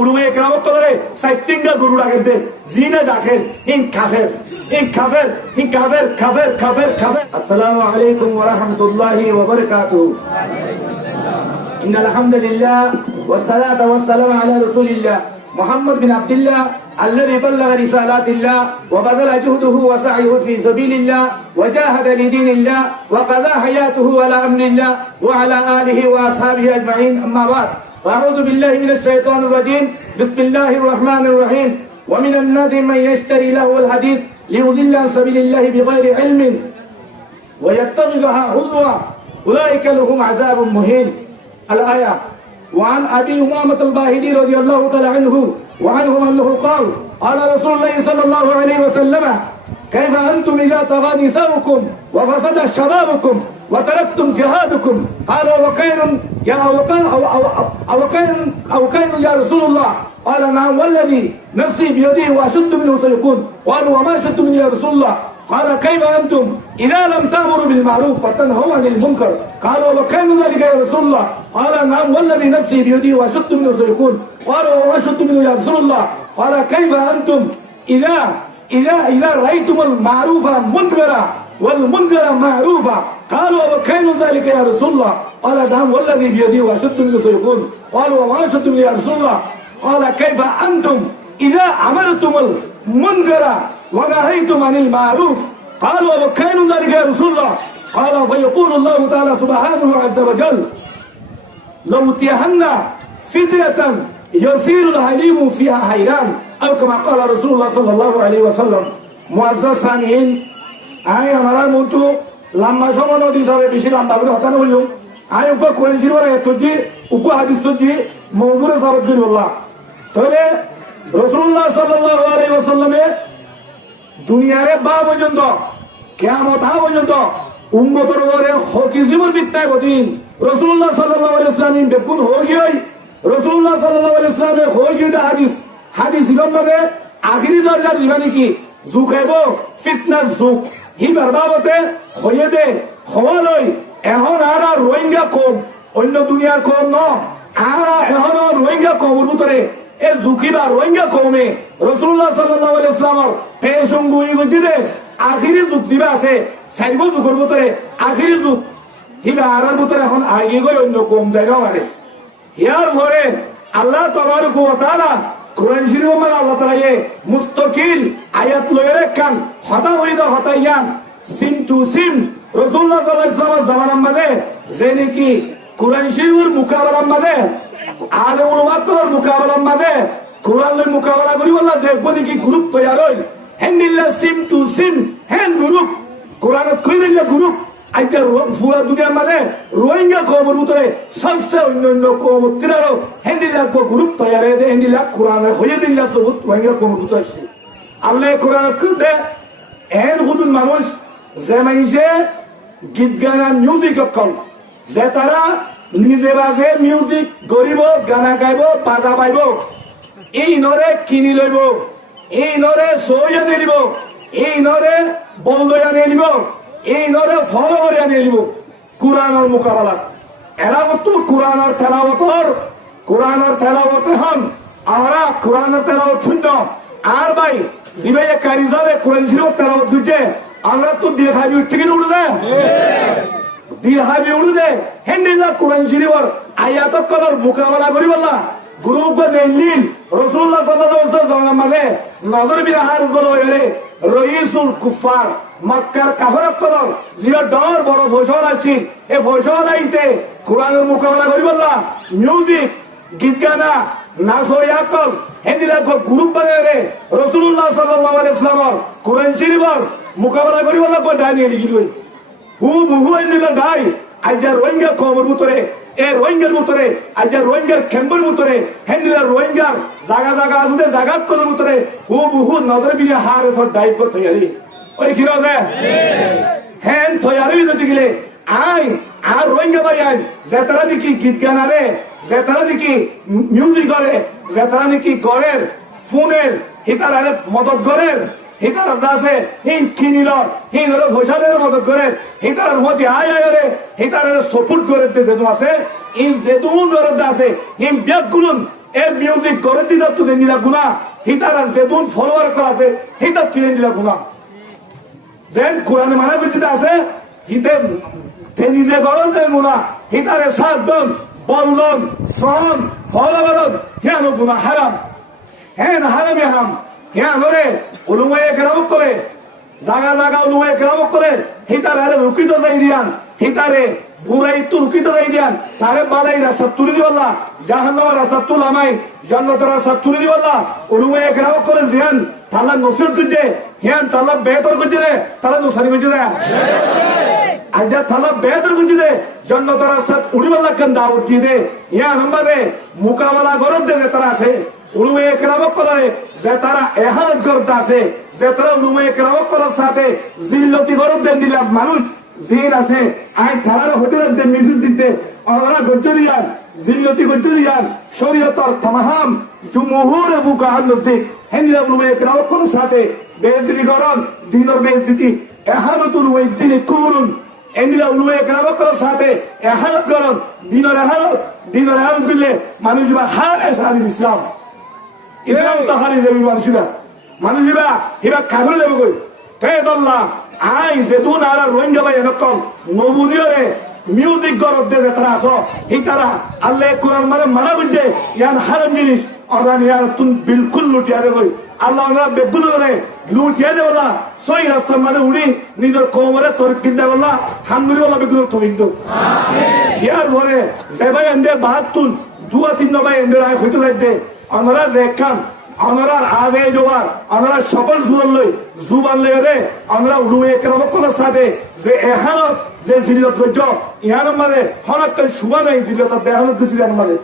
উলুমে একরামত করে সাইটিঙ্গা গরু ডাকেন দে জিনে ডাকেন ইন কাফের আসসালামু আলাইকুম ওয়া রাহমাতুল্লাহি ওয়া বারাকাতুহু ইন্নাল হামদুলিল্লাহ ওয়াস সালাতু ওয়াস সালামু আলা রাসূলিল্লাহ محمد بن عبد الله الذي بلغ رسالات الله وبذل جهده وسعيه في سبيل الله وجاهد لدين الله وقضى حياته على امر الله وعلى اله واصحابه اجمعين اما بعد اعوذ بالله من الشيطان الرجيم بسم الله الرحمن الرحيم ومن الناس من يشتري له الحديث ليضل عن سبيل الله بغير علم ويتخذها هزوا اولئك لهم عذاب مهين الايه وعن ابي امامه الباهلي رضي الله تعالى عنه وعنه انه قال قال رسول الله صلى الله عليه وسلم كيف انتم اذا طغى نساؤكم وفسد شبابكم وتركتم جهادكم قالوا وكيل يا رسول الله قال نعم والذي نفسي بيده واشد منه سيكون قالوا وما اشد منه يا رسول الله قال كيف انتم اذا لم تامروا بالمعروف وتنهوا عن المنكر قالوا وكان ذلك يا رسول الله قال نعم والذي نفسي بيده واشد منه سيكون قالوا وما اشد منه يا رسول الله قال كيف انتم اذا رايتم المعروف منكرا والمنكر معروفا قالوا وكان ذلك يا رسول الله قال نعم والذي بيده واشد منه سيكون قالوا وما اشد منه يا رسول الله قال كيف انتم اذا امرتم المنكر ونهيتم عن المعروف قالوا وكان ذلك يا رسول الله قال فيقول الله تعالى سبحانه عز وجل لو اتيهن فتنة يصير الحليم فيها حيران او كما قال رسول الله صلى الله عليه وسلم معزز سامعين আই আমার মতো লম্বা সময় নদী যাবে বেশি লম্বা করে হতানো হইল আই উপ কোরআন শরীফের আয়াত দি উপ হাদিস দি মওজুরে সাবত করি বললাম তাহলে রাসূলুল্লাহ সাল্লাল্লাহু আলাইহি ওয়াসাল্লামে দুনিয়ারে বা পর্যন্ত কিয়ামত পর্যন্ত উম্মতের উপরে হকিজমের বিত্তায় গদিন রাসূলুল্লাহ সাল্লাল্লাহু আলাইহি ওয়াসাল্লাম বেকুন হই রাসূলুল্লাহ সাল্লাল্লাহু আলাইহি ওয়াসাল্লামের হই হাদিস ইবামে আখিরি দরজা দিবানি কি জুকাইব ফিতনার যুগ হিবার বাবতে হয়ে দে হওয়া লই এখন আর রোহিঙ্গা কম অন্য দুনিয়ার কম ন আর এখন রোহিঙ্গা কমর ভিতরে এ ঝুঁকিবা রোহিঙ্গা কমে রাসূলুল্লাহ সাল্লাল্লাহু আলাইহি ওয়াসাল্লাম পেশঙ্গু ইগজিদে আখিরি যুগ দিবা আছে সাইগো যুগের ভিতরে আখিরি যুগ হিবা আর ভিতরে এখন আগে গই অন্য কম জায়গা মানে ইয়ার ঘরে আল্লাহ তাবারক ওয়া তাআলা কোরআন শরীফ মানে আল্লাহ তাআলা মুস্তাকিল আয়াত লয়ে কান হতা হইদা হতাইয়ান সিম টু সিম রাসূলুল্লাহ সাল্লাল্লাহু আলাইহি ওয়াসাল্লাম জামানার মধ্যে যে নাকি কোরআন শরীফের মোকাবেলার মধ্যে আলে উলামার মোকাবেলার মধ্যে কোরআনের মোকাবেলা করি বলা দেখবো নাকি গ্রুপ তৈরি হয় হেন্ডিল্লা seem to SIM hand group কোরআনত কই দিলে গ্রুপ আইতা পুরা দুনিয়ার মানে রোহিঙ্গা কমর ভিতরে সবচেয়ে অন্য কমর তিরারো হেন্ডিল্লা গ্রুপ তৈরি দে হেন্ডিল্লা কোরআনে হয়ে দিল্লা সবুত রোহিঙ্গা কমর ভিতরে আসছে আল্লাহ কোরআনত কইতে এন হুদুন মানুষ যে মাইছে গীত গানা মিউজিক কল যে তারা নিজে বাজে মিউজিক গরিব গানা গাইব বাজা পাইব এই নরে কিনি লইব এই নরে সইয়া নিব এই নরে বলদয়া নিব এই নরে ফলো করে নিব কোরআনের মোকাবেলা এরা তো কোরআনের তেলাওয়াত হন আমরা কোরআনের তেলাওয়াত শূন্য আর ভাই জিবে কারি যাবে কোরআন শরীফ তেলাওয়াত দুইতে আমরা তো দিয়ে খাবি ঠিক উঠে দিহাবি উড়ে হেন্ডিল্লা কোরআন শরীফের আয়াত কলর মোকাবেলা করি বললা গ্রুপ নেলিন রাসূলুল্লাহ সাল্লাল্লাহু আলাইহি ওয়াসাল্লাম মানে নজর বিহার বলো এরে রাইসুল কুফার মক্কার কাফের কলর জিরা ডর বড় ফসল আছে এই ফসল আইতে কোরআনের মোকাবেলা করি বললা মিউজিক গীত গানা নাচ ইয়াকল হেন্ডিল্লা গ্রুপ বানারে রাসূলুল্লাহ সাল্লাল্লাহু আলাইহি ওয়াসাল্লাম কোরআন শরীফের মোকাবেলা করি বললা কই দাঁড়িয়ে লিখিলই হু এন্ডিলা ডাই আইজা রোহিঙ্গা কমর ভিতরে এ রোহিঙ্গার ভিতরে আইজা রোহিঙ্গার ক্যাম্পের ভিতরে হেন্ডিলা রোহিঙ্গার জায়গা আছে জায়গাত কলর ভিতরে হু নজর বিয়ে হারে সব ডাইভ করতে তৈরি ওই কি রে হ্যান তৈরি যদি গেলে আর রোহিঙ্গা ভাই আইন যে তারা নাকি গীত গানারে যে তারা নাকি মিউজিক করে যে তারা নাকি গড়ের ফোনের হিতারে মদত গড়ের হিতার দাসে হিন কিনিলর হিন ওর ঘোষালের মদত করে হিতার মধ্যে আয় হিতার সাপোর্ট করে যেহেতু আছে ইন যেহেতু ওর দাসে হিন ব্যাগগুলো এর মিউজিক করে দিলা তুলে নিলা গুণা হিতার আর যেদুন ফলোয়ার করা আছে হিতার তুলে নিলা গুণা দেন কোরআনে মানা বুঝতে আছে হিতে নিজে গরম দেন গুণা হিতারে সাত দন বলদন শ্রম ফলবরদ হ্যাঁ গুণা হারাম হ্যাঁ হারামে হাম হ্যাঁ ধরে উলুমায়ে কেরাম করে জাগা জাগা উলুমায়ে কেরাম করে হিতার আরে রুকিত যাই দিয়ান হিতারে বুড়াই তুর্কিত যাই দিয়ান তারে বালাই রাস্তা তুলে দিবল্লা জাহান্নামের রাস্তা তুলামাই জান্নাতের রাস্তা তুলে দিবল্লা উলুমায়ে কেরাম করে জিয়ান তালা নসিহত করছে হ্যাঁ তালা বেহতর করছে রে তালা নসানি করছে রে আজা তালা বেহতর করছে রে জান্নাতের রাস্তা উড়িবল্লা কেন দাওয়াত দিয়ে দে হ্যাঁ নম্বরে মোকাবেলা গরব দে তারা আছে উলুমায়ে কেরাম করে যে তারা এহানত করতে আছে যে তারা উলুমায়ে কেরাম করার সাথে জিল্লতি গরব দেন দিলাম মানুষ জিন আছে আই তারা হোটেলের দেন মিছিল দিতে ওরা গজ্জরিয়ান জিল্লতি গজ্জরিয়ান শরীয়তর তামাম জুমহুর ফুকাহার নজদিক হেনরা উলুমায়ে কেরাম করার সাথে বেইজ্জতি গরম দিনের বেইজ্জতি এহানতুল ওয়াইদ্দিন কুরুন এনরা উলুমায়ে কেরাম করার সাথে এহানত গরম দিনের এহানত করলে মানুষ বা হারে স্বাধীন ইসলাম ইসলাম তো হারিয়ে যাবে মানুষরা এবার কাগরে যাবে কই তেদল্লা আই যেদুন আর রোহিঙ্গা ভাই এরকম নবুনিয়রে মিউজিক গরব দে তারা আস এই তারা আল্লাহ কোরআন মানে মানা বুঝছে ইয়ান হারাম জিনিস অরান ইয়ার তুম বিলকুল লুটিয়া রে কই আল্লাহ আমরা বেগুন রে লুটিয়া দে বলা সই রাস্তা মানে উড়ি নিজের কোমরে তোর কিনতে বলা হামগুরি বলা বেগুন তো বিন্দু ইয়ার ঘরে যে ভাই এন্দে বাহাত্তুন দুয়া তিন ভাই এন্দে রায় হইতে যাইতে আমরা যে কাম আমরা আগে জোয়ার আমরা সকল জুয়ার লই জুবান লই রে আমরা উলুমায়ে কেরাম করার সাথে যে এহানত যে জিল্লত গজ্জ ইহার মানে হরক সুবা নাই দিলত দেহানত দিতে আমারে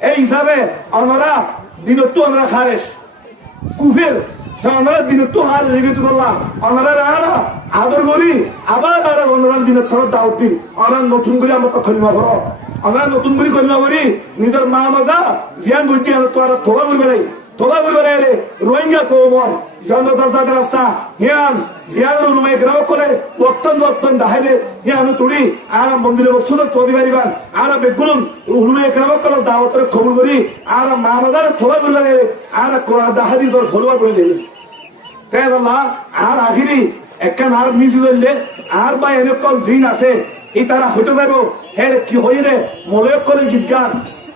এই হিসাবে আমরা দিনত আমরা খারেশ কুফের আমরা দিনত হার লেগে তো বললাম আমরা আদর করি আবার আর আমরা দিনত থর দাওয়াত দিই আমরা নতুন করে আমরা কলিমা করো আমরা নতুন করে কলিমা করি নিজের মা মাজা জিয়ান বুঝি আর তো আর থোবা করবে তোবা করবে রে রোহিঙ্গা কোমর জনতার রাস্তা হিয়ান জিয়ান উলুমায়ে কেরাম করে বর্তন দাহাইলে হিয়ান তুড়ি আর মন্দিরে বসুদ তোদি পারিবান আর বেগুন উলুমায়ে কেরাম করে দাওয়াতের কবুল করি আর মা মাজার তোবা করবে রে আর কোরআন দাহাদি তোর ফলোয়া করে দেবে তাই আল্লাহ আর আখিরি একখান আর মিশে চললে আর বা এরকম দিন আছে এই তারা হইতে যাব হে কি হই রে মলয় করে গীত গান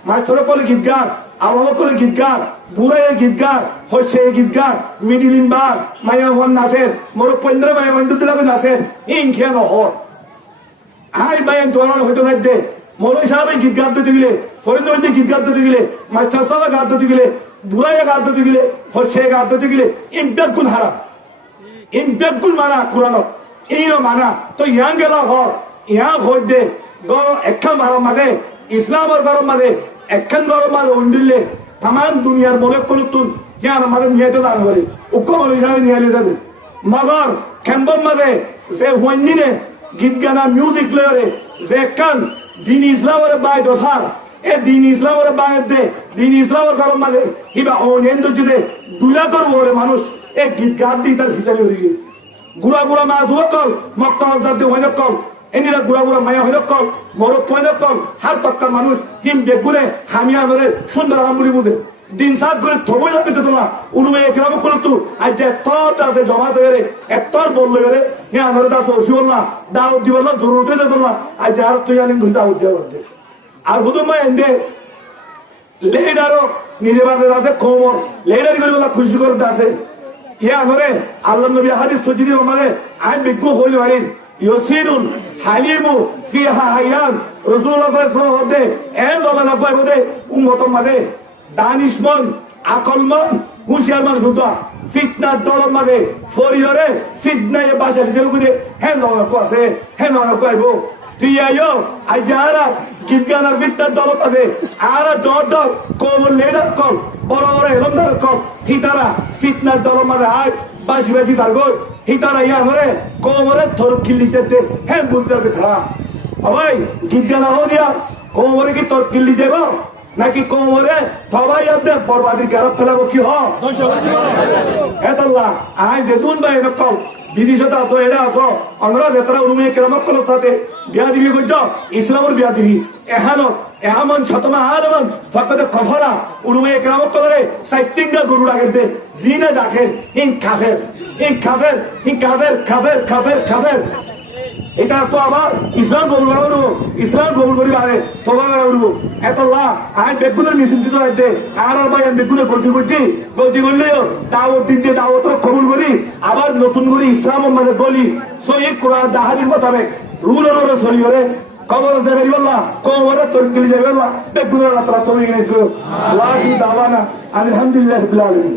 মাস্টার করে গীত গান আবহাওয়া করে গীত গান বুড়াইয়ের গীত গান হচ্ছে গীত গান মিডিলিম্বার মায়া হন নাচের মোর পন্দ্র মায়া বন্ধু দিলাবে নাচের ইং খেয়ে নহর আই বাইন তোরান হইতে থাকতে মৌলী সাহেব গীত গান দিতে গেলে ফরিন্দ গীত গান দিতে গেলে মাস্টার সাহেব গান দিতে গেলে বুড়াইয়া গান দিতে গেলে হচ্ছে গান দিতে গেলে ইম্প্যাক্ট গুণ হারা ইম্প্যাক্ট গুণ মানা কোরআনত এইরো মানা তো ইয়াং গেলা ঘর ইয়াং হই দে একখান গরম মাঝে ইসলামের গরম মাঝে একখান গরম মাঝে উন্দিলে তাম দুনিয়ার মনে করতুন ইয়ার মাঝে নিয়ে তো দান করে উক্কম হিসাবে নিয়ে যাবে মগর খেম্বর মাঝে যে হইনিনে গীত গানা মিউজিক প্লেয়ারে যে একখান দিন ইসলামের বাই দশার এ দিন ইসলামের বায়ের দে দিন ইসলামের গরম মাঝে কিবা অনেন্দ যদি দুলা করবো রে মানুষ এ গীত গান দিয়ে তার হিসাবে হয়ে গুড়া গুড়া মাছ হকল মক্তল হইন কল এনিরা গুড়া গুড়া মায়া হইন কল মরক হইন কল হার তক্কার মানুষ কিম বেগুনে হামিয়া ধরে সুন্দর আমুড়ি বুঝে দিন সাত করে থবই লাগবে তোলা উলুমায়ে কেরাম করে তু আজ যে এতটা আছে জমা দিয়ে রে এতর বললো রে হ্যাঁ আমরা দাস ওসি বললাম দাওয়াত দি বললাম জরুরতে দে তোলা আজ আর তুই আনিম ঘুরে দাওয়াত দিয়ে বলতে আর হুদুম মা এন্দে লেডারও নিজে বাদে আছে কোমর লেডারি করে বলা খুশি করতে আছে ইয়া ধরে আল্লাহ নবী হাদিস সজিদি আমারে আই বিজ্ঞ হইল হারিস ইউসিরুল হালিমু ফিহা হায়ান রাসূলুল্লাহ সাল্লাল্লাহু আলাইহি ওয়াসাল্লাম এ জমানা পায় বদে উম্মত মাদে দানিশমন আকলমন হুশিয়ারমান হুদা ফিতনার দল মাদে ফরিয়রে ফিতনায়ে বাসা দিতে গুদে হেন জমানা পাছে হেন জমানা পাইবো তুই আইও আজ যারা গীতগানার ফিতনার দল মাদে আর ডর কোমর লেডার কল বড় বড় এলমদার কল হিতারা ফিতনার দল মাদে আয় বাসি বাসি তার গো হিতারা ইয়া ধরে কোমরে থর কিল্লি যেতে হ্যাঁ বুঝতে হবে খারা ভাই গীত গানা হো দিয়া কোমরে কি তোর কিল্লি যাব নাকি কোমরে সবাই আপনি বরবাদির গারব ফেলাবো কি হ এতল্লাহ আয় যে দুন ভাই এরকম বিদেশত আছো এটা আছো আমরা যেতরা উলুমে কেরামত করার সাথে বিয়া দিবি করছ ইসলামের বিয়া দিবি এহানত এহামন শতমা আলমন ফকতে কফরা উলুমে কেরামত করে সাইটিঙ্গা গরু রাখে জিনে ডাকে হিং কাফের হিং কাফের হিং কাফের কাফের কাফের কাফের এটা তো আবার ইসলাম কবুল করবো ইসলাম কবুল করি পারে তোবা করবো এত লা আয় বেগুনের মিছিল দিতে রাখতে আর ভাই আমি বেগুনে গলতি করলেও দাওয়াত দিতে দাওয়াত কবুল করি আবার নতুন করে ইসলাম মানে বলি সহি কোরআন দাহাদির মোতাবেক রুল অনুযায়ী সহি করে কবর যাবে বললা কবরে তরকিলি যাবে বললা বেগুনের আল্লাহ তাআলা তৌফিক দিন আল্লাহু দাওয়ানা আলহামদুলিল্লাহি রাব্বিল আলামিন।